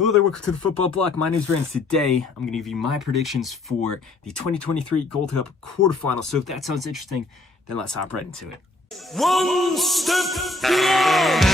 Hello there, welcome to the Football Bloc. My name is Rand. Today, I'm going to give you my predictions for the 2023 Gold Cup quarterfinals. So if that sounds interesting, then let's hop right into it. One step beyond.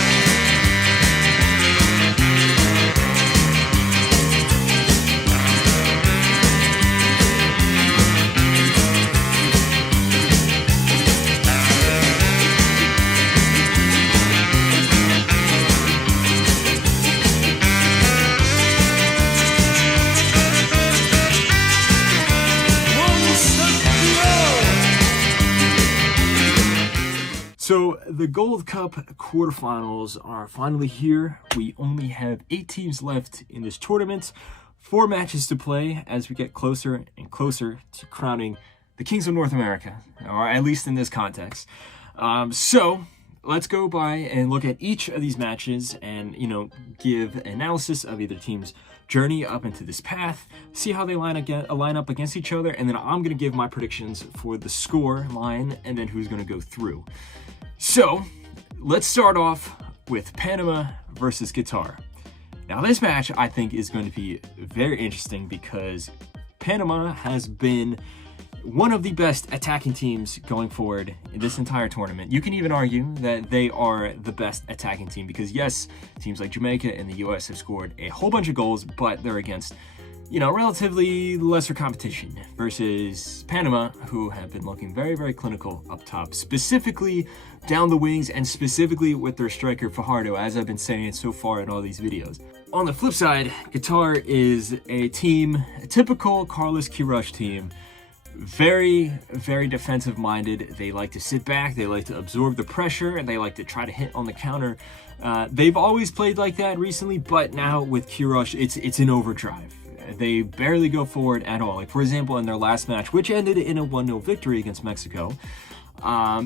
So the Gold Cup quarterfinals are finally here. We only have 8 teams left in this tournament, 4 matches to play as we get closer and closer to crowning the Kings of North America, or at least in this context. So let's go by and look at each of these matches and, give analysis of either team's journey up into this path, see how they line up against each other, and then I'm going to give my predictions for the score line and then who's going to go through. So, let's start off with Panama versus Qatar. Now, this match, I think, is going to be very interesting because Panama has been one of the best attacking teams going forward in this entire tournament. You can even argue that they are the best attacking team because, yes, teams like Jamaica and the US have scored a whole bunch of goals, but they're against relatively lesser competition versus Panama, who have been looking very, very clinical up top, specifically down the wings and specifically with their striker Fajardo, as I've been saying so far in all these videos. On the flip side, Qatar is a team, a typical Carlos Queiroz team, very, very defensive minded. They like to sit back, they like to absorb the pressure, and they like to try to hit on the counter. They've always played like that recently, but now with Queiroz, it's an overdrive. They barely go forward at all. Like, for example, in their last match, which ended in a 1-0 victory against Mexico,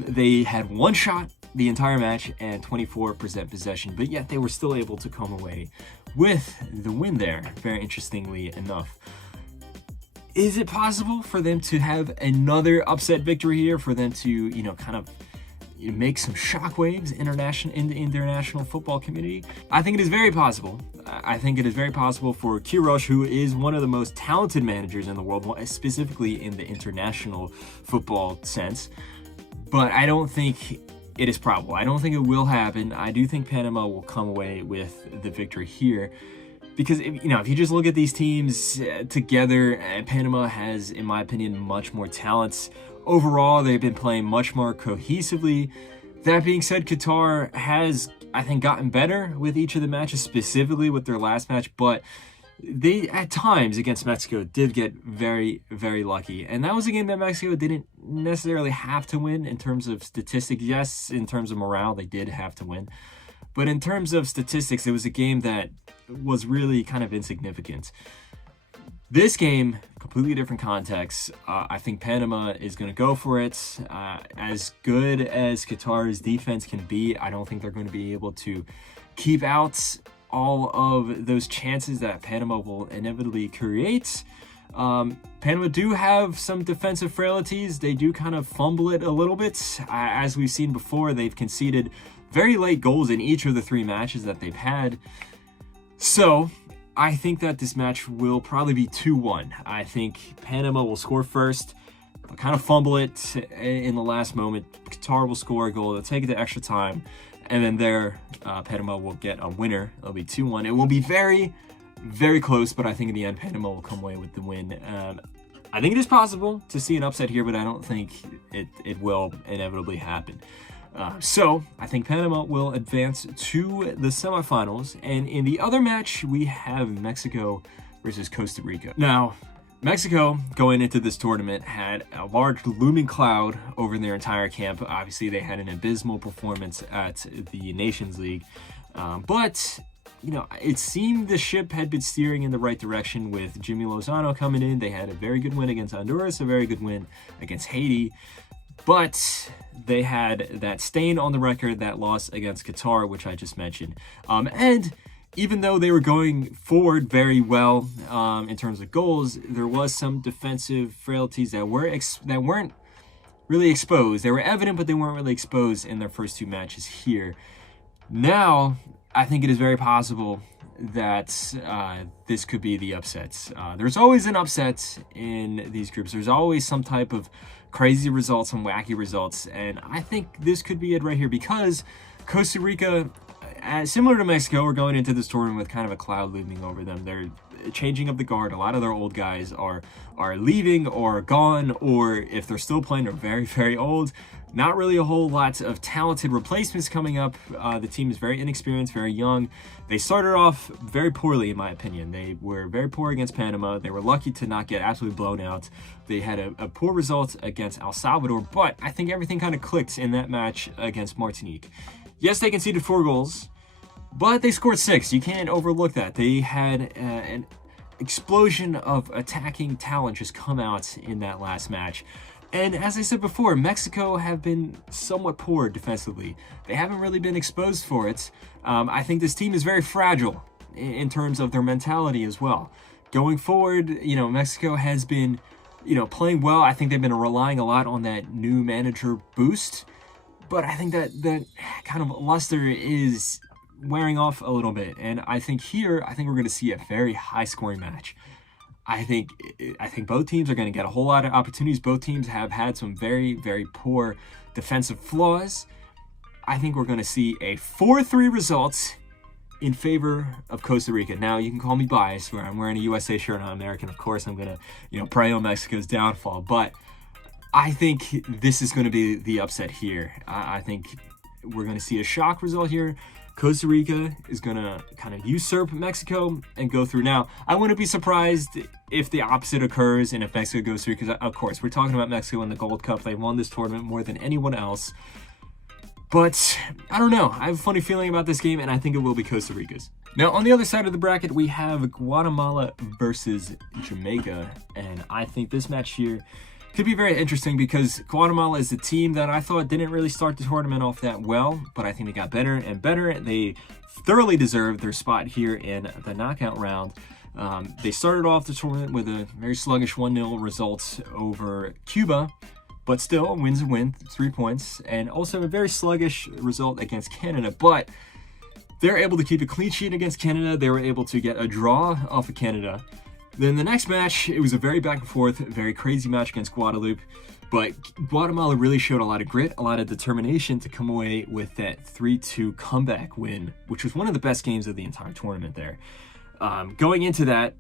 they had 1 shot the entire match and 24% possession, but yet they were still able to come away with the win there, very interestingly enough. Is it possible for them to have another upset victory here, for them to, kind of make some shockwaves in the international football community? I think it is very possible. I think it is very possible for Queiroz, who is one of the most talented managers in the world, specifically in the international football sense. But I don't think it is probable. I don't think it will happen. I do think Panama will come away with the victory here. Because, if you just look at these teams together, Panama has, in my opinion, much more talent. Overall, they've been playing much more cohesively. That being said, Qatar has, I think, gotten better with each of the matches, specifically with their last match, but they, at times, against Mexico, did get very, very lucky. And that was a game that Mexico didn't necessarily have to win in terms of statistics. Yes, in terms of morale, they did have to win. But in terms of statistics, it was a game that was really kind of insignificant. This game, completely different context. I think Panama is going to go for it. As good as Qatar's defense can be, I don't think they're going to be able to keep out all of those chances that Panama will inevitably create. Panama do have some defensive frailties. They do kind of fumble it a little bit. As we've seen before, they've conceded very late goals in each of the 3 matches that they've had. So I think that this match will probably be 2-1. I think Panama will score first, they'll kind of fumble it in the last moment. Qatar will score a goal, they'll take it to extra time, and then Panama will get a winner. It'll be 2-1. It will be very, very close, but I think in the end, Panama will come away with the win. I think it is possible to see an upset here, but I don't think it will inevitably happen. So I think Panama will advance to the semifinals, and in the other match we have Mexico versus Costa Rica. Now, Mexico going into this tournament had a large looming cloud over their entire camp. Obviously, they had an abysmal performance at the Nations League, but it seemed the ship had been steering in the right direction with Jimmy Lozano coming in. They had a very good win against Honduras, a very good win against Haiti. But they had that stain on the record, that loss against Qatar, which I just mentioned. And even though they were going forward very well in terms of goals, there was some defensive frailties that weren't really exposed. They were evident, but they weren't really exposed in their first two matches here. Now, I think it is very possible that this could be the upset. There's always an upset in these groups. There's always some type of crazy results, some wacky results, and I think this could be it right here because Costa Rica, similar to Mexico, are going into this tournament with kind of a cloud looming over them. They're changing of the guard. A lot of their old guys are leaving or gone, or if they're still playing, they're very, very old. Not really a whole lot of talented replacements coming up. The team is very inexperienced, very young. They started off very poorly, in my opinion. They were very poor against Panama. They were lucky to not get absolutely blown out. They had a poor result against El Salvador, but I think everything kind of clicked in that match against Martinique. Yes, they conceded 4 goals, but they scored 6. You can't overlook that. They had an explosion of attacking talent just come out in that last match. And as I said before, Mexico have been somewhat poor defensively. They haven't really been exposed for it. I think this team is very fragile in terms of their mentality as well. Going forward, Mexico has been, playing well. I think they've been relying a lot on that new manager boost. But I think that kind of luster is wearing off a little bit. And I think we're going to see a very high-scoring match. I think both teams are going to get a whole lot of opportunities. Both teams have had some very, very poor defensive flaws. I think we're going to see a 4-3 result in favor of Costa Rica. Now, you can call me biased, where I'm wearing a USA shirt and I'm American. Of course, I'm going to, pray on Mexico's downfall. But I think this is going to be the upset here. I think we're going to see a shock result here. Costa Rica is going to kind of usurp Mexico and go through. Now, I wouldn't be surprised if the opposite occurs and if Mexico goes through, because, of course, we're talking about Mexico in the Gold Cup. They won this tournament more than anyone else. But I don't know. I have a funny feeling about this game, and I think it will be Costa Rica's. Now, on the other side of the bracket, we have Guatemala versus Jamaica, and I think this match here could be very interesting because Guatemala is the team that I thought didn't really start the tournament off that well, but I think they got better and better. They thoroughly deserved their spot here in the knockout round. They started off the tournament with a very sluggish 1-0 result over Cuba, but still, win's a win, 3 points, and also a very sluggish result against Canada, but they're able to keep a clean sheet against Canada. They were able to get a draw off of Canada. Then the next match, it was a very back and forth, very crazy match against Guadeloupe, but Guatemala really showed a lot of grit, a lot of determination to come away with that 3-2 comeback win, which was one of the best games of the entire tournament there. Going into that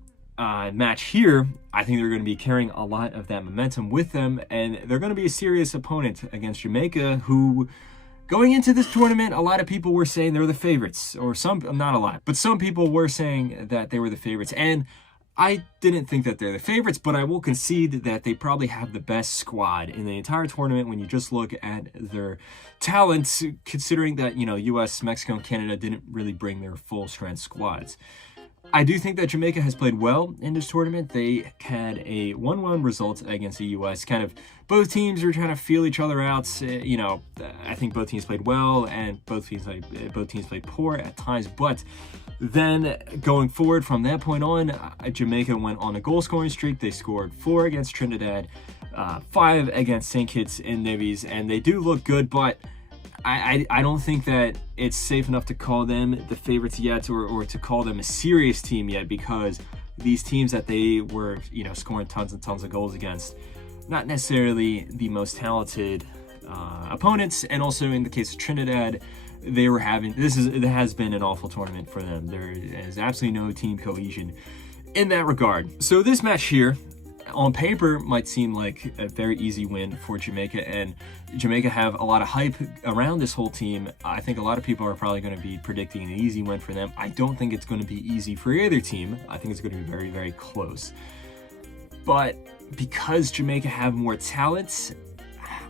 match here, I think they're going to be carrying a lot of that momentum with them, and they're going to be a serious opponent against Jamaica, who, going into this tournament, a lot of people were saying they're the favorites, or some, not a lot, but some people were saying that they were the favorites, and I didn't think that they're the favorites, but I will concede that they probably have the best squad in the entire tournament when you just look at their talents, considering that, US, Mexico, and Canada didn't really bring their full-strength squads. I do think that Jamaica has played well in this tournament. They had a 1-1 result against the US. Kind of both teams are trying to feel each other out. I think both teams played well and both teams played poor at times. But then going forward from that point on, Jamaica went on a goal-scoring streak. They scored 4 against Trinidad, 5 against St. Kitts and Nevis, and they do look good, but I don't think that it's safe enough to call them the favorites yet, or to call them a serious team yet, because these teams that they were, scoring tons and tons of goals against, not necessarily the most talented opponents. And also in the case of Trinidad, it has been an awful tournament for them. There is absolutely no team cohesion in that regard. So this match here, on paper, might seem like a very easy win for Jamaica, and Jamaica have a lot of hype around this whole team. I think a lot of people are probably going to be predicting an easy win for them. I don't think it's going to be easy for either team. I think it's going to be very, very close. But because Jamaica have more talent,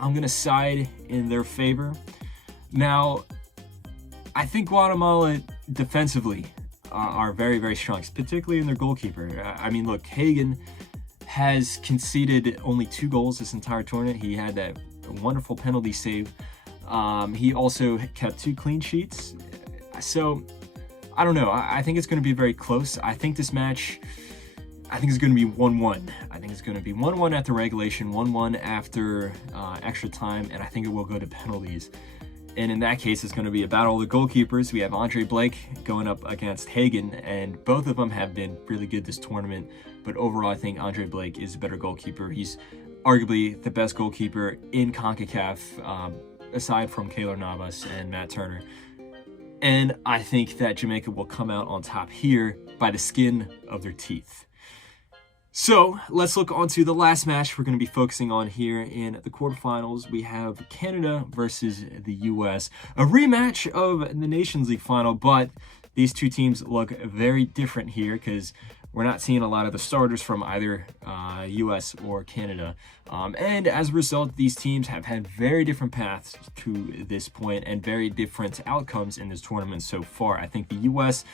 I'm going to side in their favor. Now, I think Guatemala defensively are very, very strong, particularly in their goalkeeper. Look, Hagen has conceded only 2 goals this entire tournament. He had that wonderful penalty save. He also kept 2 clean sheets. So, I don't know. I think it's going to be very close. I think this match, is going to be 1-1. I think it's going to be 1-1 after regulation, 1-1 after extra time, and I think it will go to penalties. And in that case, it's going to be a battle of the goalkeepers. We have Andre Blake going up against Hagen, and both of them have been really good this tournament. But overall, I think Andre Blake is a better goalkeeper. He's arguably the best goalkeeper in CONCACAF, aside from Keylor Navas and Matt Turner. And I think that Jamaica will come out on top here by the skin of their teeth. So let's look on to the last match we're going to be focusing on here in the quarterfinals. We have Canada versus the U.S. A rematch of the Nations League final, but these two teams look very different here because we're not seeing a lot of the starters from either U.S. or Canada. And as a result, these teams have had very different paths to this point and very different outcomes in this tournament so far. I think the U.S.,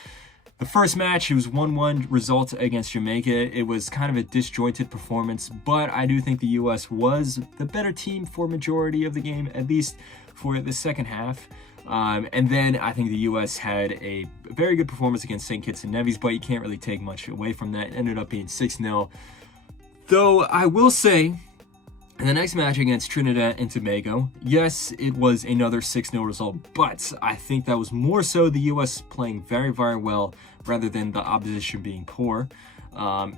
the first match, it was 1-1 result against Jamaica. It was kind of a disjointed performance, but I do think the U.S. was the better team for majority of the game, at least for the second half. And then I think the U.S. had a very good performance against St. Kitts and Nevis, but you can't really take much away from that. It ended up being 6-0. Though I will say, in the next match against Trinidad and Tobago, yes, it was another 6-0 result, but I think that was more so the U.S. playing very, very well rather than the opposition being poor.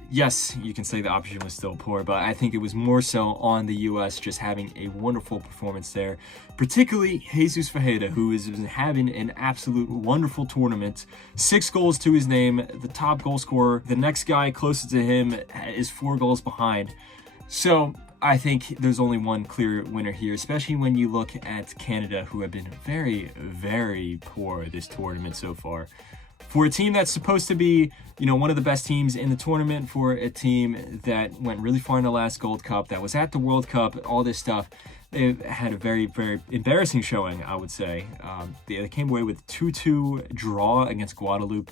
Yes, you can say the opposition was still poor, but I think it was more so on the U.S. just having a wonderful performance there, particularly Jesus Fajeda, who is having an absolute wonderful tournament. 6 goals to his name, the top goal scorer. The next guy closest to him is 4 goals behind. So I think there's only one clear winner here, especially when you look at Canada, who have been very, very poor this tournament so far. For a team that's supposed to be, one of the best teams in the tournament, for a team that went really far in the last Gold Cup, that was at the World Cup, all this stuff, they've had a very, very embarrassing showing, I would say. They came away with a 2-2 draw against Guadeloupe.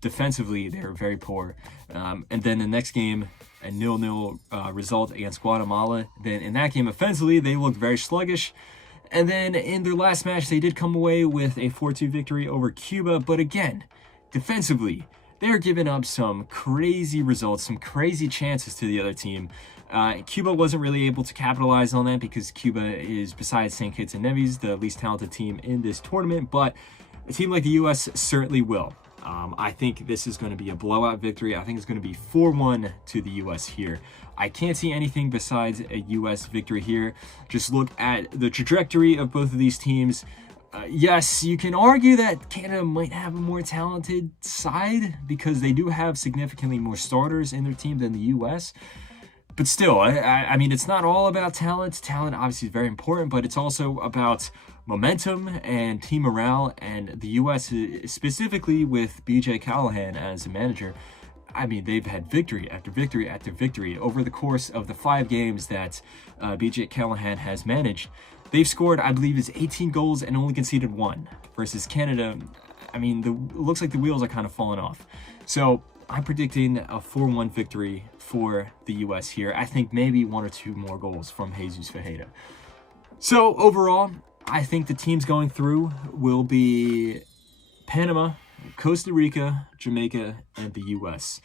Defensively, they were very poor. And then the next game, a 0-0 result against Guatemala. Then in that game, offensively, they looked very sluggish. And then in their last match, they did come away with a 4-2 victory over Cuba. But again, defensively, they're giving up some crazy results, some crazy chances to the other team. Cuba wasn't really able to capitalize on that because Cuba is, besides St. Kitts and Nevis, the least talented team in this tournament. But a team like the U.S. certainly will. I think this is going to be a blowout victory. I think it's going to be 4-1 to the U.S. here. I can't see anything besides a U.S. victory here. Just look at the trajectory of both of these teams. Yes, you can argue that Canada might have a more talented side because they do have significantly more starters in their team than the U.S. But still, I mean, it's not all about talent. Talent obviously is very important, but it's also about momentum and team morale. And the U.S., specifically with B.J. Callahan as a manager, I mean, they've had victory after victory after victory over the course of the 5 games that B.J. Callahan has managed. They've scored, I believe, is 18 goals and only conceded 1. Versus Canada, I mean, it looks like the wheels are kind of falling off. So I'm predicting a 4-1 victory for the U.S. here. I think maybe 1 or 2 more goals from Jesus Fajeda. So overall, I think the teams going through will be Panama, Costa Rica, Jamaica, and the U.S.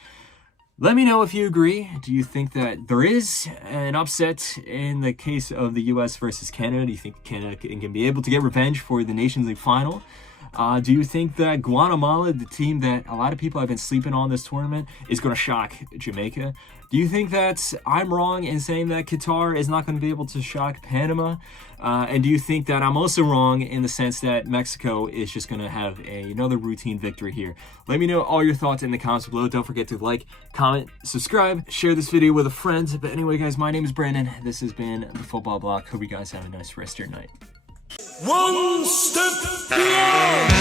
Let me know if you agree. Do you think that there is an upset in the case of the U.S. versus Canada? Do you think Canada can be able to get revenge for the Nations League final? Do you think that Guatemala, the team that a lot of people have been sleeping on this tournament, is going to shock Jamaica? Do you think that I'm wrong in saying that Qatar is not going to be able to shock Panama? And do you think that I'm also wrong in the sense that Mexico is just going to have another routine victory here? Let me know all your thoughts in the comments below. Don't forget to like, comment, subscribe, share this video with a friend. But anyway, guys, my name is Brandon. This has been the Football Bloc. Hope you guys have a nice rest of your night. One step beyond.